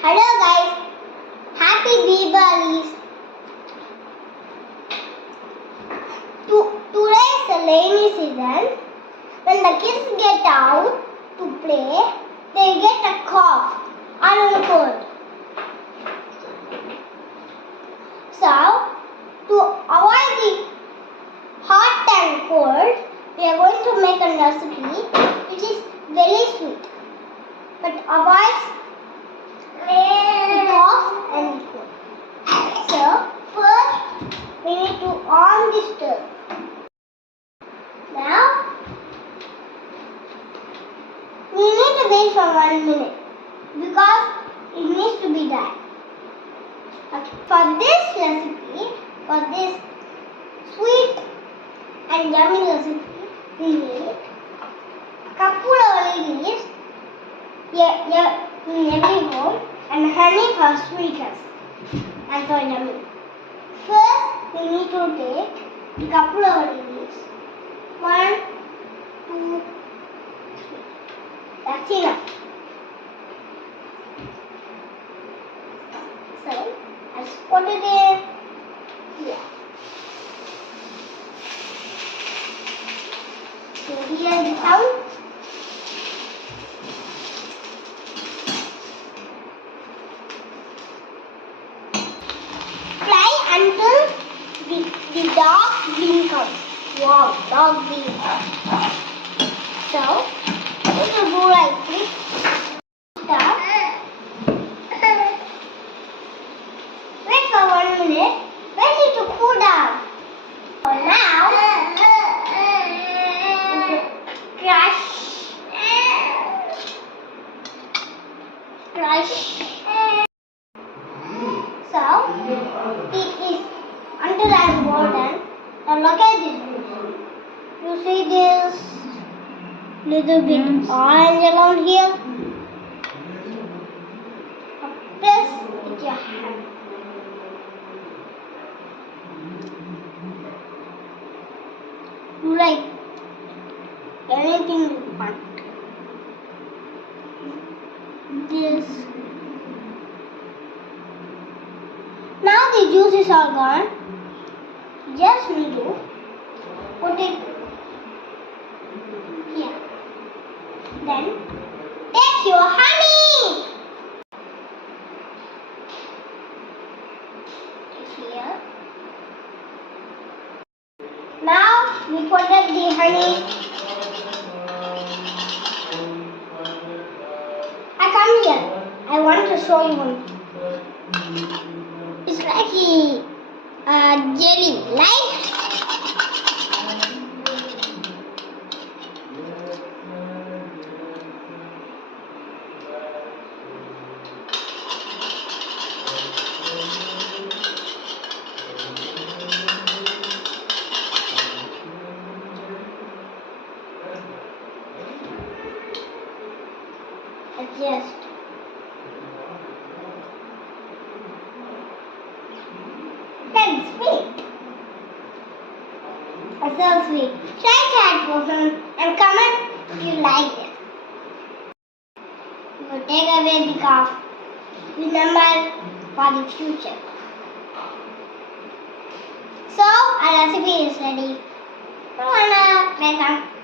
Hello guys, happy Diwali. Today is a rainy season. When the kids get out to play, they get a cough or a cold. So, to avoid the hot and cold, we are going to make a recipe which is very sweet, but avoids the cough and the cold. So, first we need to on the stove. Now, we need to wait for 1 minute because it needs to be done. Okay. For this recipe, for this sweet and yummy recipe, we need couple of leaves in every home and honey for sweetness and for yummy. First, we need to take the couple of leaves. 1, 2, 3. That's enough. So, let's put it in here. So here is the sound. Fry until the dark green comes. Wow, dark green. So, we will go like this. Start. Wait for 1 minute. Wait it to cool down. So now, crush. So, it is until I am golden. Now look at this. You see this little bit orange around here? Press with your hand. Do like anything you want. This. Now the juices are gone. Just need to put it here. Then take your honey. Here. Now we put up the honey. I come here. I want to show you one. It's like a jelly, right? Adjust. That's sweet. It's so sweet. Try it and comment if you like it. You will take away the cough. Remember for the future. So our recipe is ready. Welcome.